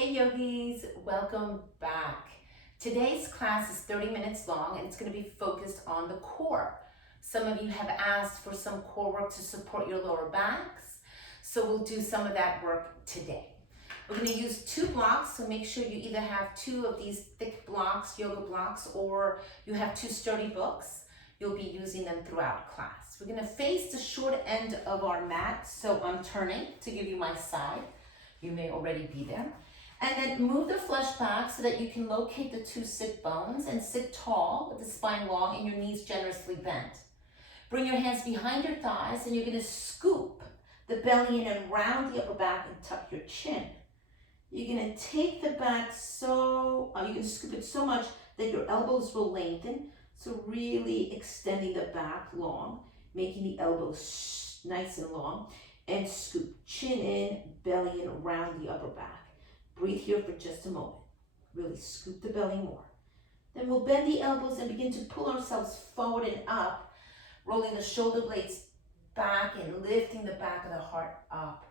Hey yogis, welcome back. Today's class is 30 minutes long and it's going to be focused on the core. Some of you have asked for some core work to support your lower backs, so we'll do some of that work today. We're going to use 2 blocks, so make sure you either have 2 of these thick blocks, yoga blocks, or you have 2 sturdy books. You'll be using them throughout class. We're going to face the short end of our mat, so I'm turning to give you my side. You may already be there. And then move the flesh back so that you can locate the 2 sit bones and sit tall with the spine long and your knees generously bent. Bring your hands behind your thighs and you're going to scoop the belly in and round the upper back and tuck your chin. You're going to take the back you can scoop it so much that your elbows will lengthen. So really extending the back long, making the elbows nice and long, and scoop chin in, belly in, around the upper back. Breathe here for just a moment. Really scoop the belly more. Then we'll bend the elbows and begin to pull ourselves forward and up, rolling the shoulder blades back and lifting the back of the heart up.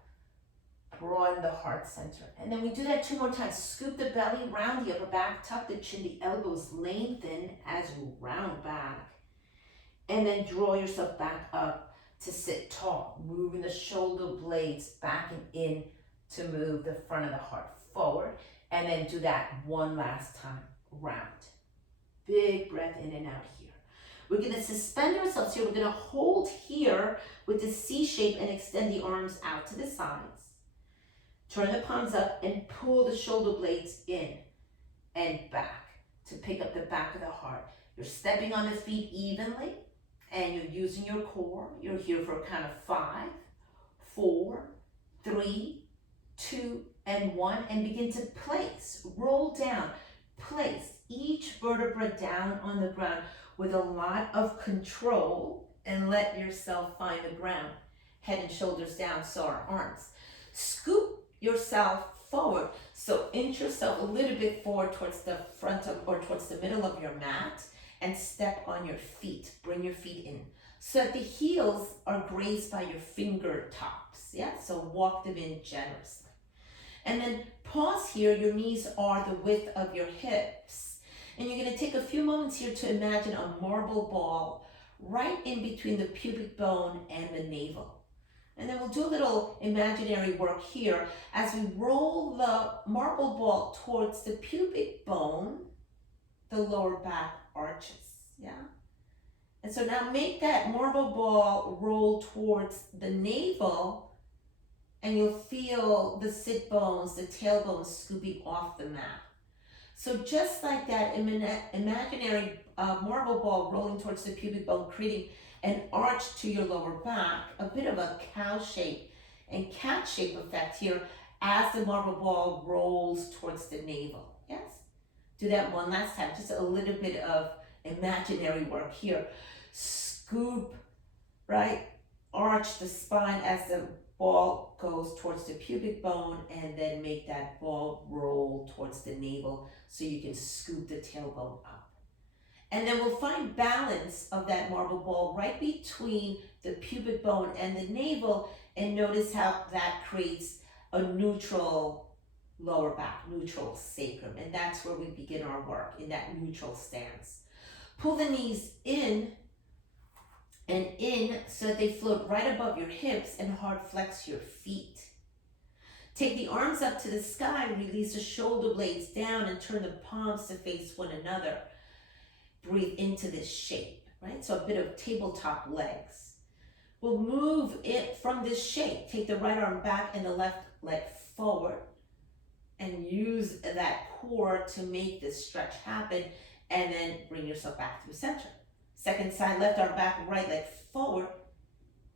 Broaden the heart center. And then we do that 2 more times. Scoop the belly, round the upper back, tuck the chin, the elbows lengthen as you round back. And then draw yourself back up to sit tall, moving the shoulder blades back and in to move the front of the heart forward, and then do that one last time, round. Big breath in and out here. We're going to suspend ourselves here. We're going to hold here with the C shape and extend the arms out to the sides. Turn the palms up and pull the shoulder blades in and back to pick up the back of the heart. You're stepping on the feet evenly and you're using your core. You're here for a count of 5, 4, 3, 2, and 1, and begin to place, roll down, place each vertebra down on the ground with a lot of control and let yourself find the ground. Head and shoulders down, so our arms. Scoop yourself forward, so inch yourself a little bit forward towards the front of, or towards the middle of your mat, and step on your feet. Bring your feet in so that the heels are grazed by your fingertips. Yeah, so walk them in generously. And then pause here. Your knees are the width of your hips. And you're going to take a few moments here to imagine a marble ball right in between the pubic bone and the navel. And then we'll do a little imaginary work here as we roll the marble ball towards the pubic bone, the lower back arches. Yeah? And so now make that marble ball roll towards the navel, and you'll feel the sit bones, the tailbone scooping off the mat. So just like that imaginary marble ball rolling towards the pubic bone, creating an arch to your lower back, a bit of a cow shape and cat shape effect here as the marble ball rolls towards the navel. Yes? Do that one last time, just a little bit of imaginary work here. Scoop, right? Arch the spine as the ball goes towards the pubic bone, and then make that ball roll towards the navel so you can scoop the tailbone up. And then we'll find balance of that marble ball right between the pubic bone and the navel, and notice how that creates a neutral lower back, neutral sacrum. And that's where we begin our work, in that neutral stance. Pull the knees in and in so that they float right above your hips, and hard flex your feet. Take the arms up to the sky, release the shoulder blades down, and turn the palms to face one another. Breathe into this shape, right? So a bit of tabletop legs. We'll move it from this shape. Take the right arm back and the left leg forward, and use that core to make this stretch happen, and then bring yourself back to the center. Second side, left arm back, right leg forward,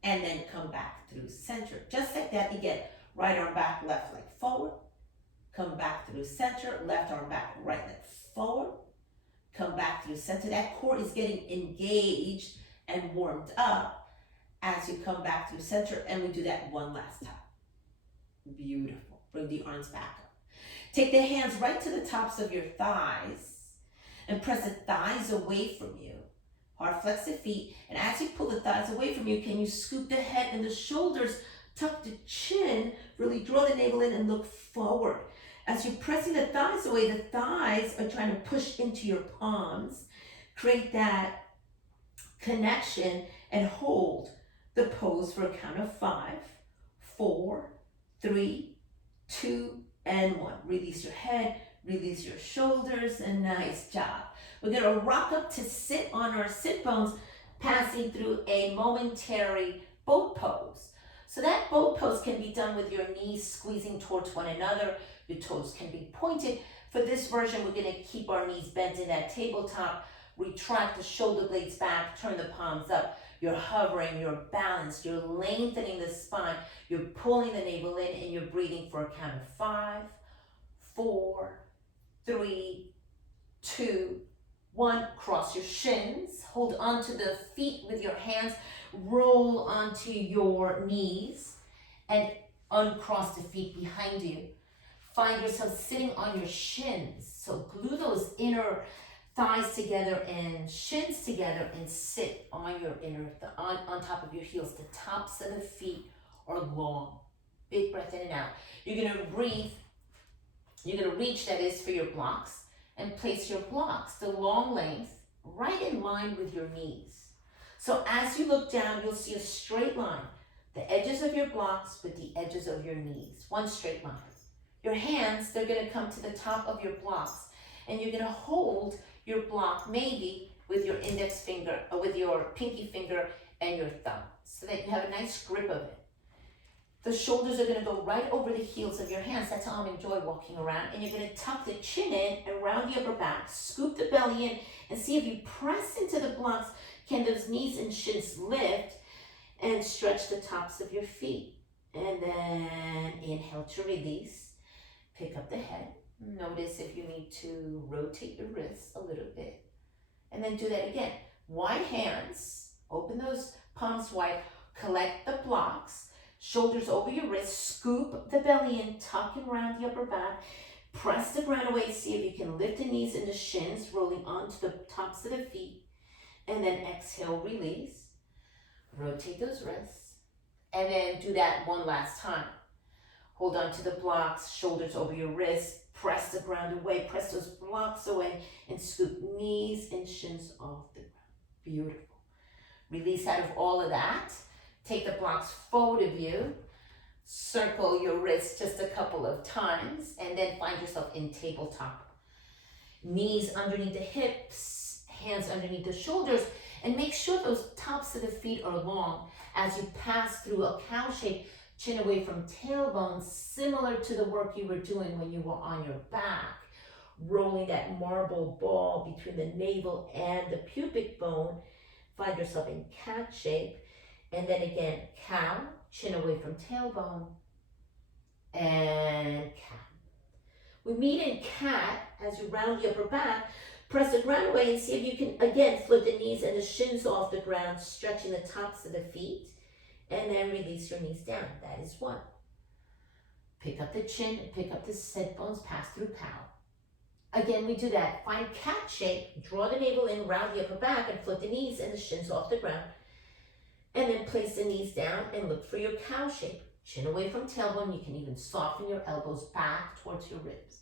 and then come back through center. Just like that again. Right arm back, left leg forward, come back through center, left arm back, right leg forward, come back through center. That core is getting engaged and warmed up as you come back through center, and we do that one last time. Beautiful. Bring the arms back up. Take the hands right to the tops of your thighs and press the thighs away from you. Hard flex the feet, and as you pull the thighs away from you, can you scoop the head and the shoulders, tuck the chin, really draw the navel in and look forward. As you're pressing the thighs away, the thighs are trying to push into your palms, create that connection, and hold the pose for a count of 5, 4, 3, 2, and 1. Release your head, release your shoulders, and nice job. We're gonna rock up to sit on our sit bones, passing through a momentary boat pose. So that boat pose can be done with your knees squeezing towards one another. Your toes can be pointed. For this version, we're gonna keep our knees bent in that tabletop, retract the shoulder blades back, turn the palms up. You're hovering, you're balanced, you're lengthening the spine, you're pulling the navel in, and you're breathing for a count of 5, 4, 3, 2, 1. Cross your shins, hold onto the feet with your hands, roll onto your knees, and uncross the feet behind you. Find yourself sitting on your shins. So glue those inner thighs together and shins together and sit on your on top of your heels. The tops of the feet are long. Big breath in and out. You're gonna breathe. You're gonna reach, that is, for your blocks, and place your blocks, the long length, right in line with your knees. So as you look down, you'll see a straight line. The edges of your blocks with the edges of your knees. One straight line. Your hands, they're gonna come to the top of your blocks, and you're gonna hold your block maybe with your index finger, or with your pinky finger and your thumb, so that you have a nice grip of it. The shoulders are gonna go right over the heels of your hands. That's how I enjoy walking around. And you're gonna tuck the chin in around the upper back, scoop the belly in, and see if you press into the blocks, can those knees and shins lift, and stretch the tops of your feet. And then inhale to release. Pick up the head. Notice if you need to rotate your wrists a little bit. And then do that again. Wide hands, open those palms wide, collect the blocks, shoulders over your wrists, scoop the belly in, tucking around the upper back, press the ground away, see if you can lift the knees and the shins, rolling onto the tops of the feet, and then exhale, release, rotate those wrists, and then do that one last time. Hold on to the blocks, shoulders over your wrists, press the ground away, press those blocks away, and scoop knees and shins off the ground. Beautiful. Release out of all of that. Take the blocks forward of you. Circle your wrists just a couple of times, and then find yourself in tabletop. Knees underneath the hips, hands underneath the shoulders, and make sure those tops of the feet are long as you pass through a cow shape, chin away from tailbone, similar to the work you were doing when you were on your back. Rolling that marble ball between the navel and the pubic bone. Find yourself in cat shape. And then again, cow, chin away from tailbone, and cat. We meet in cat as you round the upper back. Press the ground away and see if you can, again, flip the knees and the shins off the ground, stretching the tops of the feet. And then release your knees down. That is 1. Pick up the chin, pick up the sit bones, pass through cow. Again, we do that. Find cat shape, draw the navel in, round the upper back, and flip the knees and the shins off the ground. And then place the knees down and look for your cow shape. Chin away from tailbone. You can even soften your elbows back towards your ribs.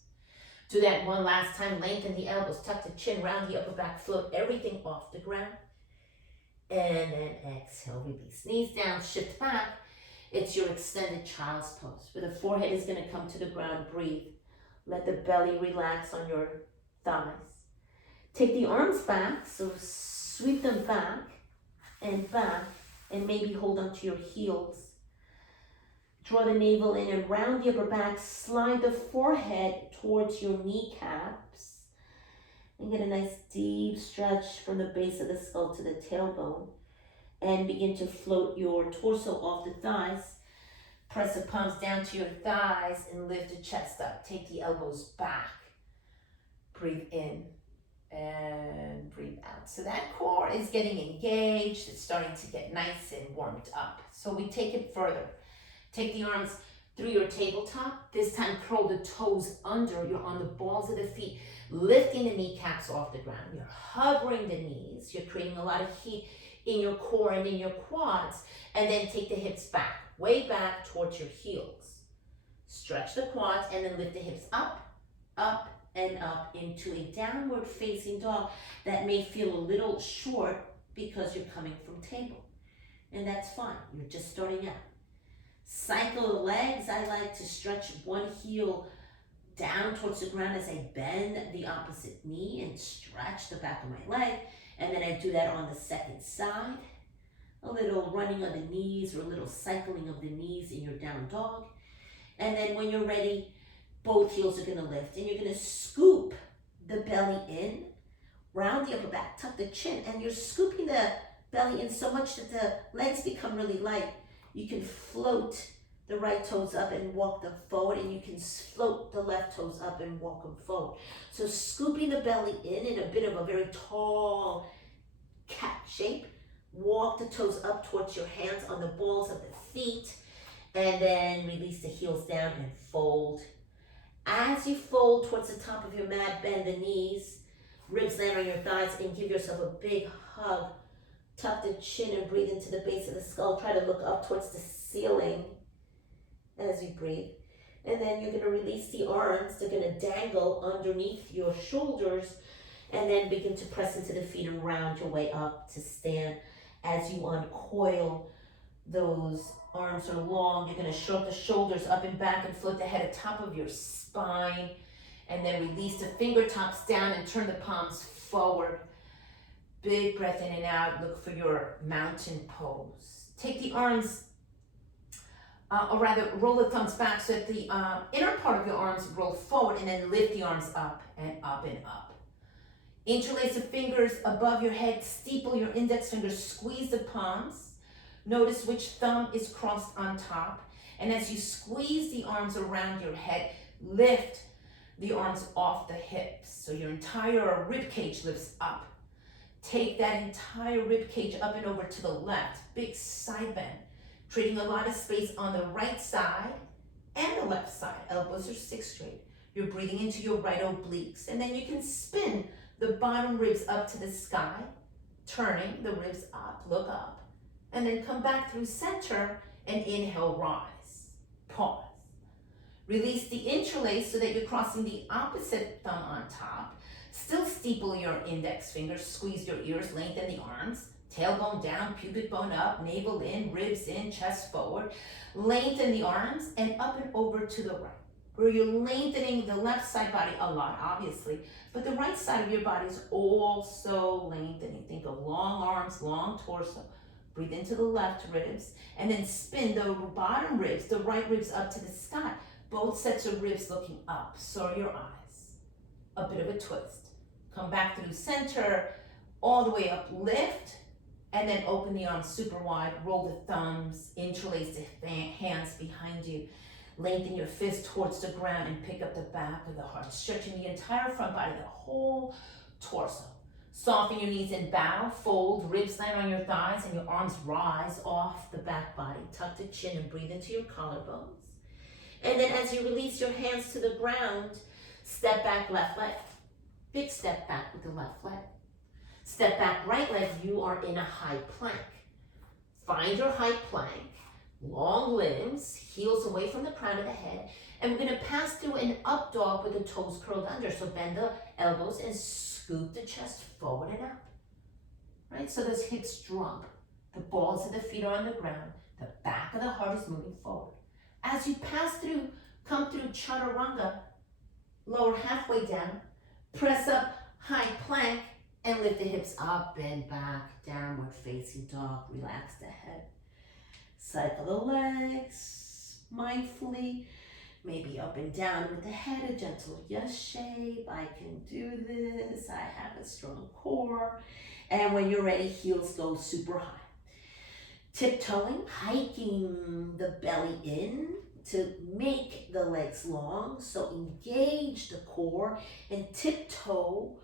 Do that one last time. Lengthen the elbows, tuck the chin, round the upper back, float everything off the ground. And then exhale, release. Knees down, shift back. It's your extended child's pose, where the forehead is gonna come to the ground. Breathe. Let the belly relax on your thighs. Take the arms back, so sweep them back, and maybe hold onto your heels. Draw the navel in and round the upper back. Slide the forehead towards your kneecaps. And get a nice deep stretch from the base of the skull to the tailbone. And begin to float your torso off the thighs. Press the palms down to your thighs and lift the chest up. Take the elbows back. Breathe in and breathe out. So that core is getting engaged. It's starting to get nice and warmed up. So we take it further. Take the arms through your tabletop. This time curl the toes under. You're on the balls of the feet, lifting the kneecaps off the ground. You're hovering the knees. You're creating a lot of heat in your core and in your quads. And then take the hips back, way back towards your heels. Stretch the quads and then lift the hips up, up, and up into a downward facing dog that may feel a little short because you're coming from table. And that's fine, you're just starting out. Cycle the legs. I like to stretch one heel down towards the ground as I bend the opposite knee and stretch the back of my leg. And then I do that on the second side. A little running of the knees or a little cycling of the knees in your down dog. And then when you're ready, both heels are gonna lift and you're gonna scoop the belly in, round the upper back, tuck the chin, and you're scooping the belly in so much that the legs become really light. You can float the right toes up and walk them forward, and you can float the left toes up and walk them forward. So scooping the belly in a bit of a very tall cat shape. Walk the toes up towards your hands on the balls of the feet, and then release the heels down and fold. As you fold towards the top of your mat, bend the knees, ribs land on your thighs, and give yourself a big hug. Tuck the chin and breathe into the base of the skull. Try to look up towards the ceiling as you breathe. And then you're going to release the arms. They're going to dangle underneath your shoulders, and then begin to press into the feet and round your way up to stand. As you uncoil, those arms are long. You're going to shrug the shoulders up and back and float the head atop of your spine. And then release the fingertips down and turn the palms forward. Big breath in and out. Look for your mountain pose. Take the arms, or rather roll the thumbs back so that the inner part of your arms roll forward, and then lift the arms up and up and up. Interlace the fingers above your head, steeple your index fingers, squeeze the palms. Notice which thumb is crossed on top. And as you squeeze the arms around your head, lift the arms off the hips. So your entire rib cage lifts up. Take that entire rib cage up and over to the left. Big side bend, creating a lot of space on the right side and the left side. Elbows are 6 straight. You're breathing into your right obliques. And then you can spin the bottom ribs up to the sky, turning the ribs up, look up, and then come back through center and inhale, rise, pause. Release the interlace so that you're crossing the opposite thumb on top. Still steeple your index fingers, squeeze your ears, lengthen the arms, tailbone down, pubic bone up, navel in, ribs in, chest forward. Lengthen the arms and up and over to the right, where you're lengthening the left side body a lot, obviously, but the right side of your body is also lengthening. Think of long arms, long torso. Breathe into the left ribs, and then spin the bottom ribs, the right ribs up to the sky. Both sets of ribs looking up. So are your eyes. A bit of a twist. Come back through center, all the way up, lift, and then open the arms super wide. Roll the thumbs, interlace the hands behind you. Lengthen your fist towards the ground and pick up the back of the heart, stretching the entire front body, the whole torso. Soften your knees and bow, fold, ribs land on your thighs, and your arms rise off the back body. Tuck the chin and breathe into your collarbones. And then as you release your hands to the ground, step back left leg. Big step back with the left leg. Step back right leg, you are in a high plank. Find your high plank. Long limbs, heels away from the crown of the head, and we're going to pass through an up dog with the toes curled under. So bend the elbows and scoop the chest forward and up. Right? So those hips drop. The balls of the feet are on the ground. The back of the heart is moving forward. As you pass through, come through chaturanga, lower halfway down, press up, high plank, and lift the hips up and back, downward facing dog. Relax the head. Cycle the legs mindfully, maybe up and down with the head, a gentle yes shape. I can do this. I have a strong core. And when you're ready, heels go super high. Tiptoeing, hiking the belly in to make the legs long. So engage the core and tiptoe,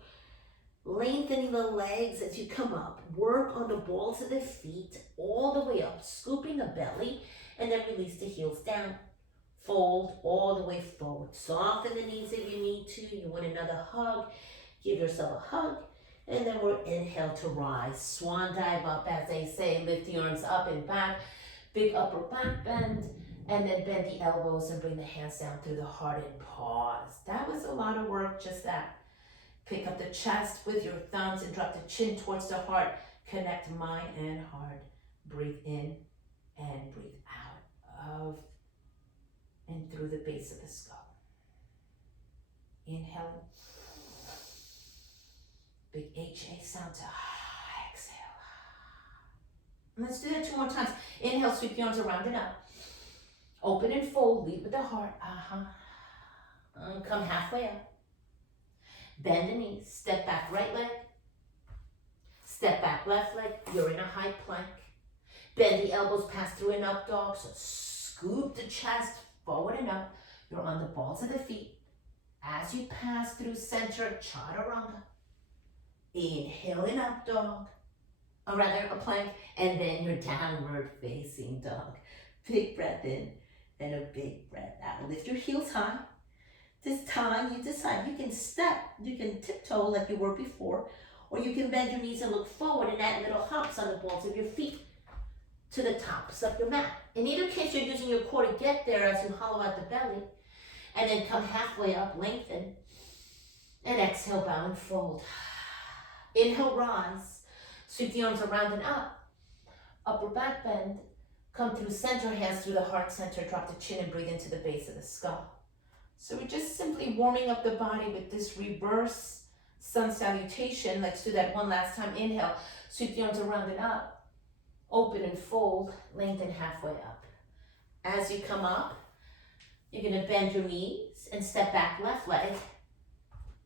lengthening the legs as you come up. Work on the balls of the feet all the way up, scooping the belly, and then release the heels down. Fold all the way forward. Soften the knees if you need to. You want another hug, give yourself a hug, and then we'll inhale to rise. Swan dive up, as they say. Lift the arms up and back. Big upper back bend. And then bend the elbows and bring the hands down through the heart and pause. That was a lot of work, just that. Pick up the chest with your thumbs and drop the chin towards the heart. Connect mind and heart. Breathe in and breathe out of and through the base of the skull. Inhale. Big HA sound to exhale. And let's do that 2 more times. Inhale, sweep the arms around and up. Open and fold, lead with the heart. Come halfway up. Bend the knees, step back right leg. Step back left leg, you're in a high plank. Bend the elbows, pass through an up dog. So scoop the chest forward and up. You're on the balls of the feet. As you pass through center, chaturanga. Inhale in up dog, or rather a plank, and then your downward facing dog. Big breath in and a big breath out. Lift your heels high. This time you decide you can step, you can tiptoe like you were before, or you can bend your knees and look forward and add little hops on the balls of your feet to the tops of your mat. In either case, you're using your core to get there as you hollow out the belly, and then come halfway up, lengthen, and exhale, bow and fold. Inhale, rise, sweep the arms around and up, upper back bend, come through center, hands through the heart center, drop the chin and breathe into the base of the skull. So we're just simply warming up the body with this reverse sun salutation. Let's do that one last time. Inhale, sweep the arms around and up, open and fold, lengthen halfway up. As you come up, you're gonna bend your knees and step back left leg,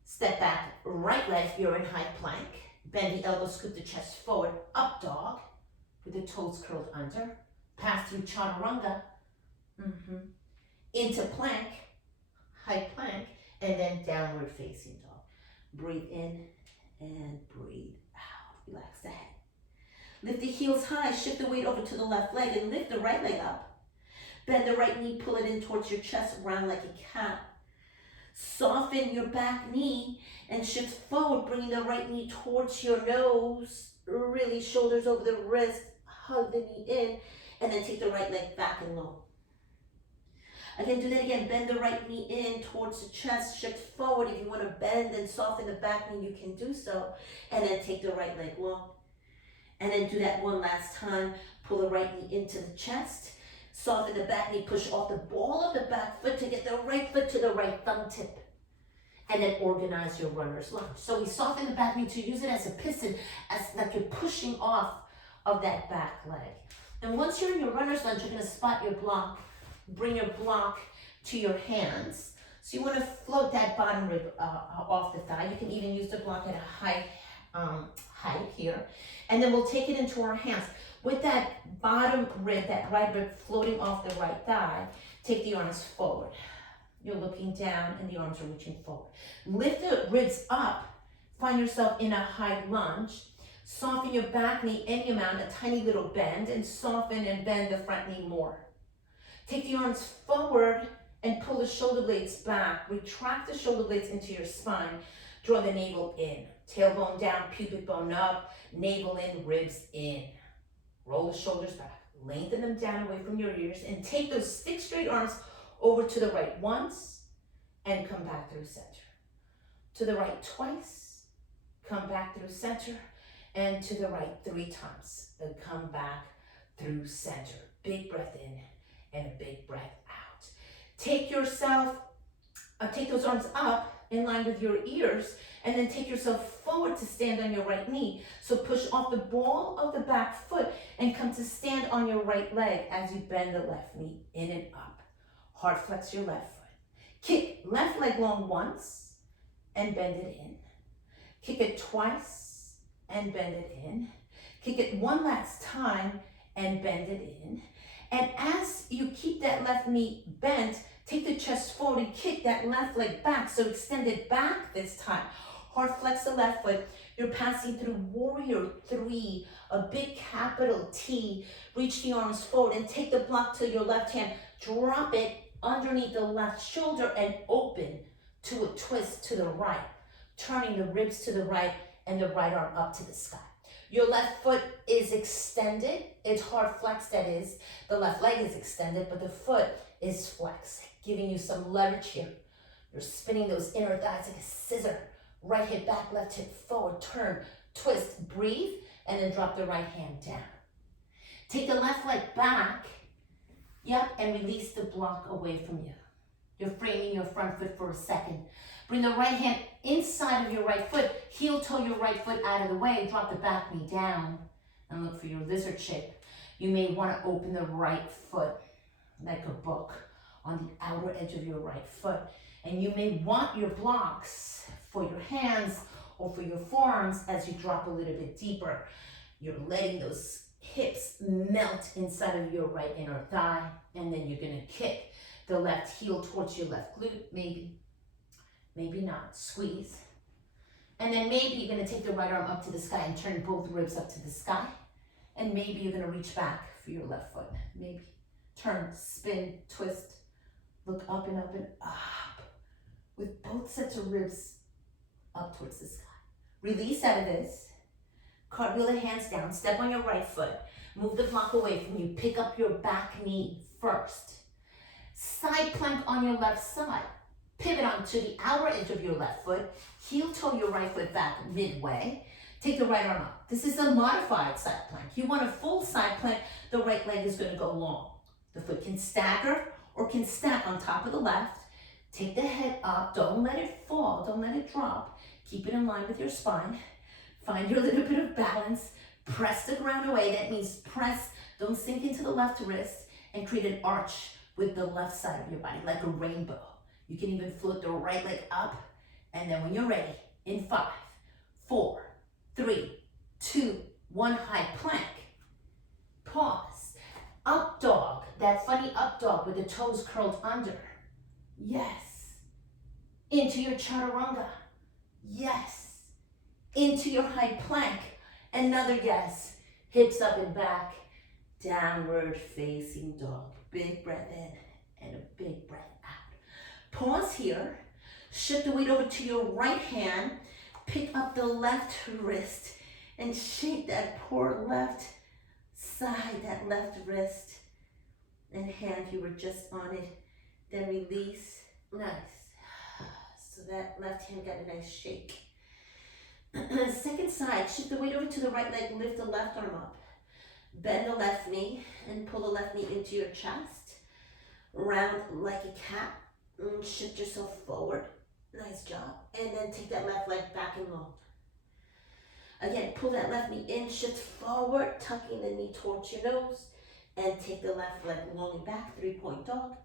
step back right leg, you're in high plank. Bend the elbows, scoop the chest forward, up dog, with the toes curled under. Pass through chaturanga, into plank, high plank, and then downward facing dog. Breathe in and breathe out. Relax the head. Lift the heels high, shift the weight over to the left leg and lift the right leg up. Bend the right knee, pull it in towards your chest, round like a cat. Soften your back knee and shift forward, bringing the right knee towards your nose. Really shoulders over the wrist, hug the knee in, and then take the right leg back and low. Again, do that again. Bend the right knee in towards the chest, shift forward. If you want to bend and soften the back knee, you can do so. And then take the right leg low. And then do that one last time. Pull the right knee into the chest. Soften the back knee, push off the ball of the back foot to get the right foot to the right thumb tip. And then organize your runner's lunge. So we soften the back knee to use it as a piston, as like you're pushing off of that back leg. And once you're in your runner's lunge, you're gonna spot your block. Bring your block to your hands. So you wanna float that bottom rib off the thigh. You can even use the block at a high height here. And then we'll take it into our hands. With that bottom rib, that right rib floating off the right thigh, take the arms forward. You're looking down and the arms are reaching forward. Lift the ribs up, find yourself in a high lunge. Soften your back knee any amount, a tiny little bend, and soften and bend the front knee more. Take the arms forward and pull the shoulder blades back. Retract the shoulder blades into your spine. Draw the navel in. Tailbone down, pubic bone up, navel in, ribs in. Roll the shoulders back. Lengthen them down away from your ears and take those stick straight arms over to the right once and come back through center. To the right twice, come back through center, and to the right 3 times. Then come back through center. Big breath in and a big breath out. Take those arms up in line with your ears, and then take yourself forward to stand on your right knee. So push off the ball of the back foot and come to stand on your right leg as you bend the left knee in and up. Hard flex your left foot. Kick left leg long once and bend it in. Kick it twice and bend it in. Kick it one last time and bend it in. And as you keep that left knee bent, take the chest forward and kick that left leg back. So extend it back this time. Hard flex the left foot. You're passing through warrior 3, a big capital T. Reach the arms forward and take the block to your left hand. Drop it underneath the left shoulder and open to a twist to the right, turning the ribs to the right and the right arm up to the sky. Your left foot is extended. It's hard flexed, that is. The left leg is extended, but the foot is flexed, giving you some leverage here. You're spinning those inner thighs like a scissor. Right hip back, left hip forward, turn, twist, breathe, and then drop the right hand down. Take the left leg back, and release the block away from you. You're framing your front foot for a second. Bring the right hand inside of your right foot, heel toe your right foot out of the way, drop the back knee down, and look for your lizard shape. You may want to open the right foot like a book on the outer edge of your right foot. And you may want your blocks for your hands or for your forearms as you drop a little bit deeper. You're letting those hips melt inside of your right inner thigh, and then you're gonna kick the left heel towards your left glute, maybe not, squeeze. And then maybe you're gonna take the right arm up to the sky and turn both ribs up to the sky. And maybe you're gonna reach back for your left foot. Maybe turn, spin, twist, look up and up and up with both sets of ribs up towards the sky. Release out of this. Cartwheel the hands down, step on your right foot, move the block away from you, pick up your back knee first. Side plank on your left side. Pivot onto the outer edge of your left foot, heel toe your right foot back midway, take the right arm up. This is a modified side plank. You want a full side plank, the right leg is gonna go long. The foot can stagger or can stack on top of the left. Take the head up, don't let it fall, don't let it drop. Keep it in line with your spine. Find your little bit of balance, press the ground away. That means press, don't sink into the left wrist, and create an arch with the left side of your body, like a rainbow. You can even float the right leg up, and then when you're ready, in 5, 4, 3, 2, 1, high plank. Pause. Up dog, that funny up dog with the toes curled under. Yes. Into your chaturanga. Yes. Into your high plank. Another yes. Hips up and back. Downward facing dog. Big breath in and a big breath out. Pause here. Shift the weight over to your right hand. Pick up the left wrist and shake that poor left side, that left wrist and hand. You were just on it. Then release. Nice. So that left hand got a nice shake. Second side, shift the weight over to the right leg, lift the left arm up. Bend the left knee and pull the left knee into your chest. Round like a cat. Shift yourself forward. Nice job. And then take that left leg back and long. Again, pull that left knee in, shift forward, tucking the knee towards your nose. And take the left leg long and back, 3-point dog.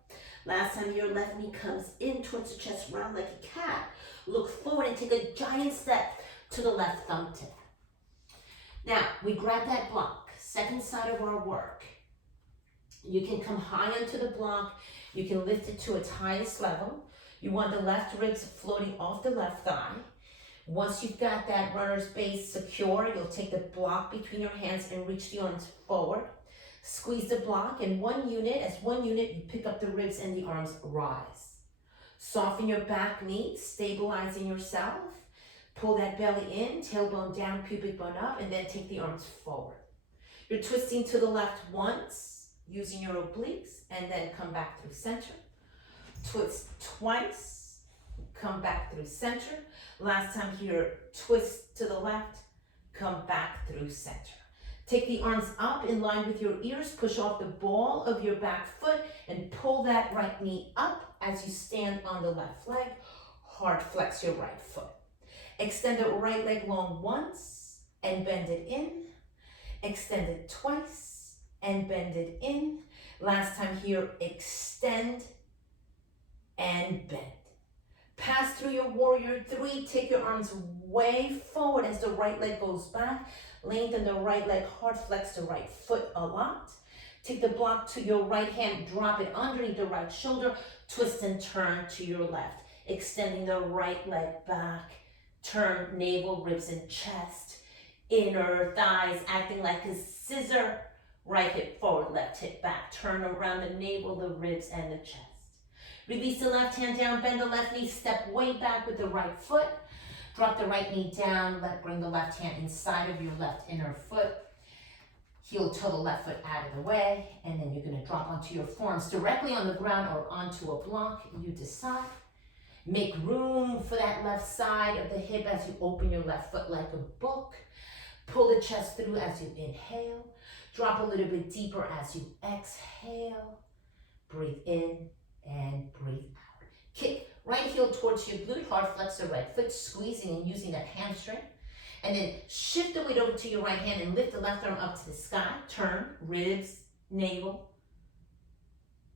Last time your left knee comes in towards the chest, round like a cat. Look forward and take a giant step to the left thumb tip. Now, we grab that block, second side of our work. You can come high onto the block. You can lift it to its highest level. You want the left ribs floating off the left thigh. Once you've got that runner's base secure, you'll take the block between your hands and reach the arms forward. Squeeze the block in one unit. As one unit, you pick up the ribs and the arms rise. Soften your back knee, stabilizing yourself. Pull that belly in, tailbone down, pubic bone up, and then take the arms forward. You're twisting to the left once, using your obliques, and then come back through center. Twist twice, come back through center. Last time here, twist to the left, come back through center. Take the arms up in line with your ears, push off the ball of your back foot, and pull that right knee up as you stand on the left leg. Hard flex your right foot. Extend the right leg long once and bend it in. Extend it twice and bend it in. Last time here, extend and bend. Pass through your warrior 3. Take your arms way forward as the right leg goes back. Lengthen the right leg, hard flex the right foot a lot. Take the block to your right hand, drop it underneath the right shoulder. Twist and turn to your left. Extending the right leg back. Turn navel, ribs, and chest. Inner thighs acting like a scissor. Right hip forward, left hip back. Turn around the navel, the ribs, and the chest. Release the left hand down, bend the left knee, step way back with the right foot. Drop the right knee down, bring the left hand inside of your left inner foot. Heel toe the left foot out of the way, and then you're gonna drop onto your forearms directly on the ground or onto a block, you decide. Make room for that left side of the hip as you open your left foot like a book. Pull the chest through as you inhale. Drop a little bit deeper as you exhale. Breathe in and breathe out. Kick right heel towards your glute, hard flex the right foot, squeezing and using that hamstring. And then shift the weight over to your right hand and lift the left arm up to the sky. Turn, ribs, navel,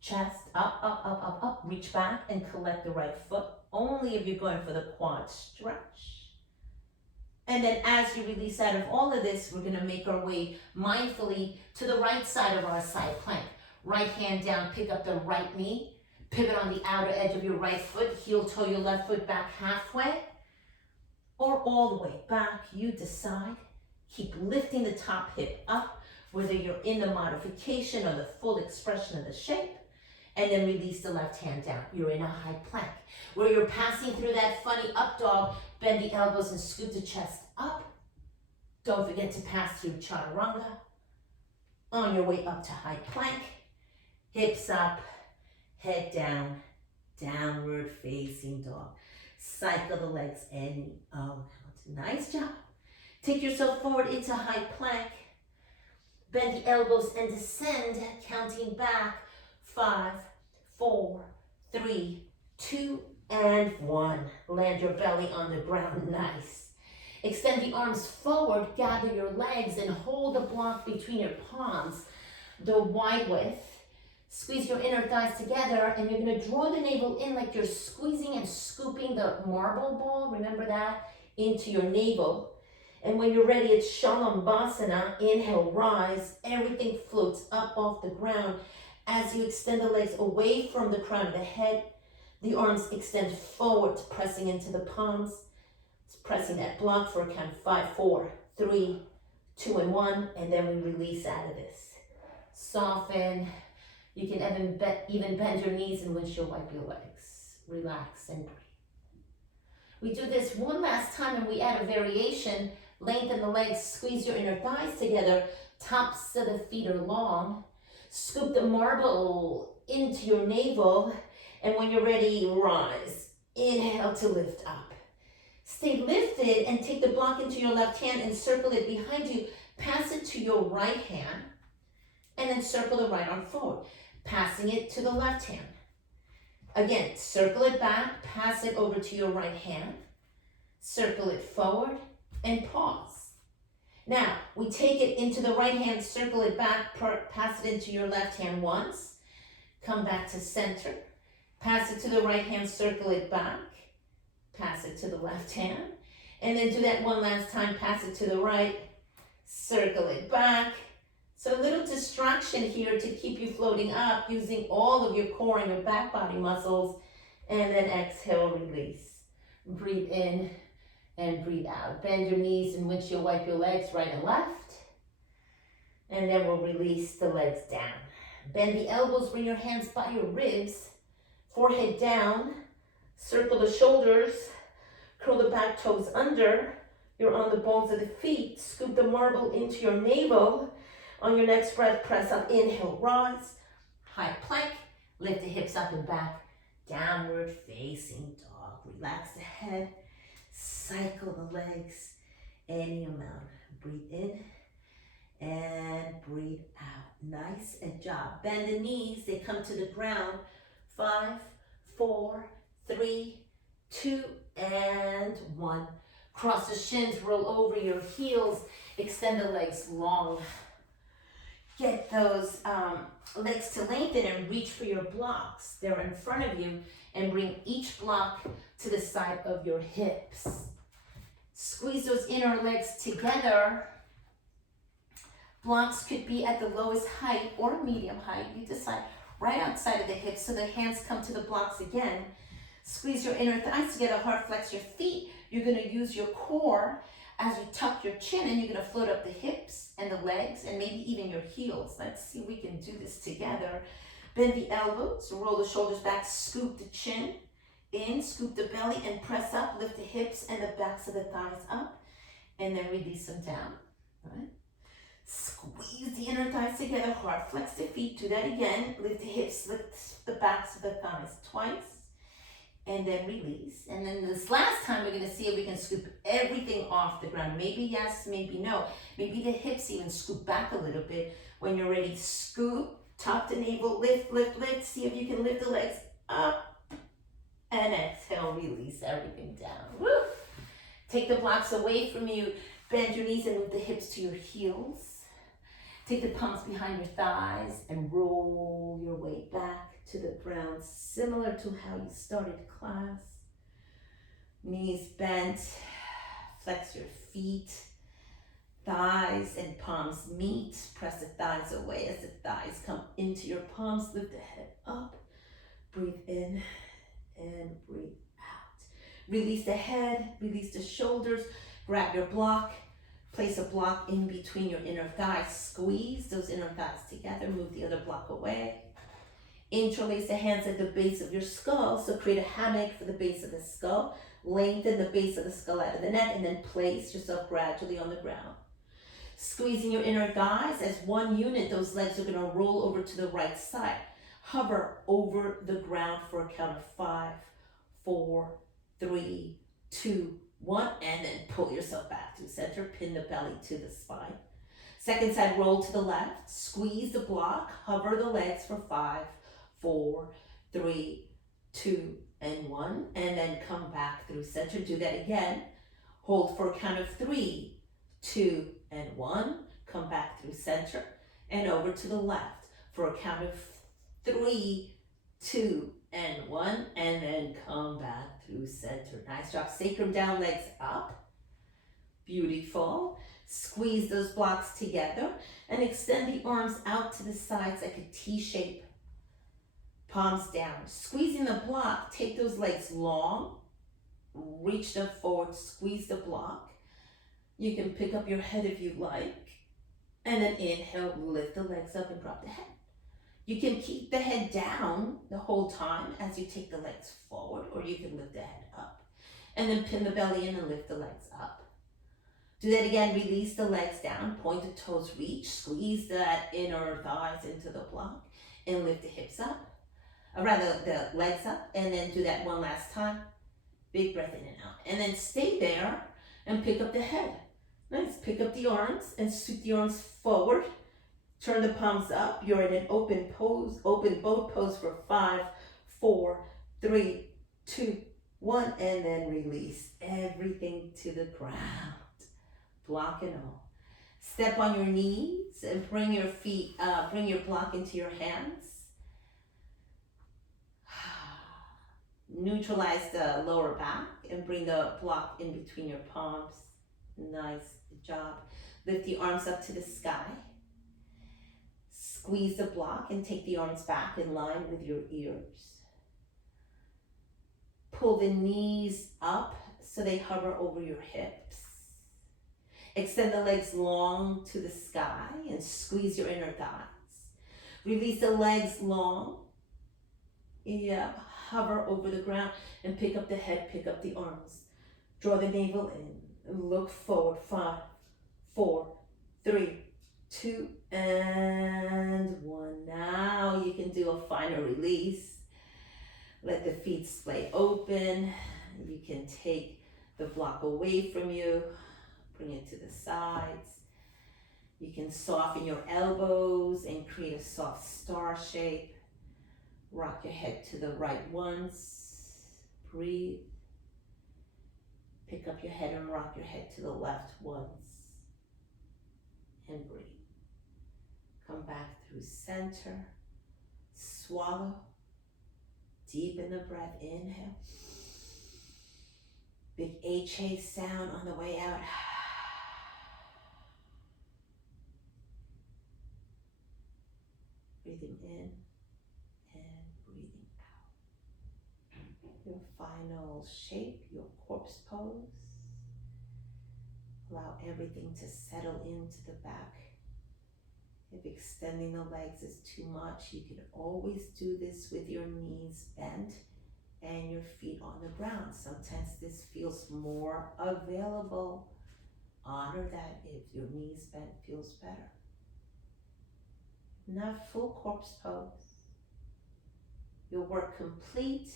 chest, up, up, up, up, up. Reach back and collect the right foot, only if you're going for the quad stretch. And then as you release out of all of this, we're gonna make our way mindfully to the right side of our side plank. Right hand down, pick up the right knee, pivot on the outer edge of your right foot, heel toe your left foot back halfway, or all the way back, you decide. Keep lifting the top hip up, whether you're in the modification or the full expression of the shape, and then release the left hand down. You're in a high plank, where you're passing through that funny up dog. Bend the elbows and scoop the chest up. Don't forget to pass through chaturanga. On your way up to high plank, hips up, head down, downward facing dog. Cycle the legs in. Nice job. Take yourself forward into high plank. Bend the elbows and descend, counting back. 5, 4, 3, 2, and 1. Land your belly on the ground. Nice. Extend the arms forward, gather your legs, and hold the block between your palms, the wide width. Squeeze your inner thighs together, and you're going to draw the navel in like you're squeezing and scooping the marble ball. Remember that? Into your navel. And when you're ready, it's Shalabhasana. Inhale, rise. Everything floats up off the ground. As you extend the legs away from the crown of the head, the arms extend forward, pressing into the palms. Pressing that block for a count of 5, 4, 3, 2, and 1. And then we release out of this. Soften. You can even bend your knees and windshield wipe your legs. Relax and breathe. We do this one last time and we add a variation. Lengthen the legs, squeeze your inner thighs together. Tops of the feet are long. Scoop the marble into your navel. And when you're ready, rise. Inhale to lift up. Stay lifted and take the block into your left hand and circle it behind you. Pass it to your right hand. And then circle the right arm forward, passing it to the left hand. Again, circle it back, pass it over to your right hand, circle it forward, and pause. Now, we take it into the right hand, circle it back, pass it into your left hand once, come back to center, pass it to the right hand, circle it back, pass it to the left hand, and then do that one last time, pass it to the right, circle it back. So a little distraction here to keep you floating up, using all of your core and your back body muscles. And then exhale, release. Breathe in and breathe out. Bend your knees and windshield wipe your legs right and left. And then we'll release the legs down. Bend the elbows, bring your hands by your ribs. Forehead down. Circle the shoulders. Curl the back toes under. You're on the balls of the feet. Scoop the marble into your navel. On your next breath, press up, inhale, rise, high plank, lift the hips up and back, downward facing dog. Relax the head, cycle the legs, any amount. Breathe in and breathe out. Nice job. Bend the knees, they come to the ground. 5, 4, 3, 2, and 1. Cross the shins, roll over your heels, extend the legs long. Get those legs to lengthen and reach for your blocks. They're in front of you, and bring each block to the side of your hips. Squeeze those inner legs together. Blocks could be at the lowest height or medium height. You decide, right outside of the hips so the hands come to the blocks again. Squeeze your inner thighs together, hard flex your feet. You're going to use your core as you tuck your chin, and you're going to float up the hips and the legs and maybe even your heels. Let's see if we can do this together. Bend the elbows, roll the shoulders back, scoop the chin. in, scoop the belly and press up, lift the hips and the backs of the thighs up, and then release them down, right? Squeeze the inner thighs together, hard flex the feet, do that again, lift the hips, lift the backs of the thighs twice, and then release. And then this last time we're gonna see if we can scoop everything off the ground. Maybe yes, maybe no. Maybe the hips even scoop back a little bit. When you're ready, scoop, top the navel, lift, lift, lift. See if you can lift the legs up. And exhale, release everything down. Woo! Take the blocks away from you. Bend your knees and move the hips to your heels. Take the palms behind your thighs and roll your way back to the ground, similar to how you started class. Knees bent, flex your feet, thighs and palms meet. Press the thighs away as the thighs come into your palms. Lift the head up, breathe in and breathe out. Release the head, release the shoulders, grab your block. Place a block in between your inner thighs. Squeeze those inner thighs together. Move the other block away. Interlace the hands at the base of your skull. So create a hammock for the base of the skull. Lengthen the base of the skull out of the neck and then place yourself gradually on the ground. Squeezing your inner thighs as one unit. Those legs are going to roll over to the right side. Hover over the ground for a count of 5, 4, 3, 2, 1, and then pull yourself back to center. Pin the belly to the spine. Second side, roll to the left. Squeeze the block. Hover the legs for 5, 4, 3, 2, and 1. And then come back through center. Do that again. Hold for a count of 3, 2, and 1. Come back through center. And over to the left for a count of 3, 2, and 1, and then come back through center. Nice job. Sacrum down, legs up. Beautiful. Squeeze those blocks together and extend the arms out to the sides like a T shape. Palms down. Squeezing the block, take those legs long. Reach them forward, squeeze the block. You can pick up your head if you like. And then inhale, lift the legs up and drop the head. You can keep the head down the whole time as you take the legs forward, or you can lift the head up. And then pin the belly in and lift the legs up. Do that again, release the legs down, point the toes, reach, squeeze that inner thighs into the block, and lift the hips up. Or rather, the legs up, and then do that one last time. Big breath in and out. And then stay there and pick up the head. Nice, pick up the arms and sweep the arms forward. Turn the palms up. You're in an open pose, open boat pose for 5, 4, 3, 2, 1, and then release everything to the ground. Block and all. Step on your knees and bring your feet, bring your block into your hands. Neutralize the lower back and bring the block in between your palms. Nice job. Lift the arms up to the sky. Squeeze the block and take the arms back in line with your ears. Pull the knees up so they hover over your hips. Extend the legs long to the sky and squeeze your inner thighs. Release the legs long. Yeah, hover over the ground and pick up the head, pick up the arms. Draw the navel in and look forward. 5, 4, 3, 2, and 1. Now you can do a final release. Let the feet splay open. You can take the block away from you. Bring it to the sides. You can soften your elbows and create a soft star shape. Rock your head to the right once. Breathe. Pick up your head and rock your head to the left once. And breathe. Come back through center. Swallow. Deepen the breath. Inhale. Big HA sound on the way out. Breathing in and breathing out. Your final shape, your corpse pose. Allow everything to settle into the back. If extending the legs is too much, you can always do this with your knees bent and your feet on the ground. Sometimes this feels more available. Honor that if your knees bent feels better. Not full corpse pose. Your work complete.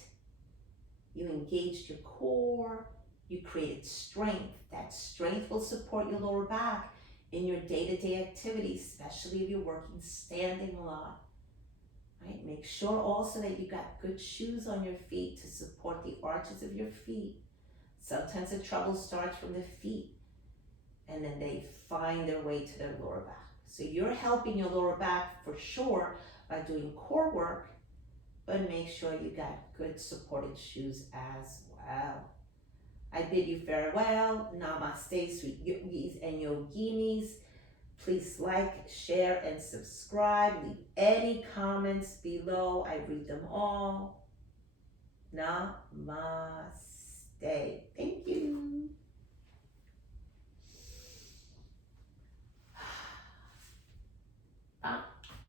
You engaged your core. You created strength. That strength will support your lower back in your day-to-day activities, especially if you're working standing a lot. Right? Make sure also that you got good shoes on your feet to support the arches of your feet. Sometimes the trouble starts from the feet and then they find their way to their lower back. So you're helping your lower back for sure by doing core work, but make sure you got good supported shoes as well. I bid you farewell. Namaste, sweet yogis and yoginis. Please like, share, and subscribe. Leave any comments below. I read them all. Namaste. Thank you.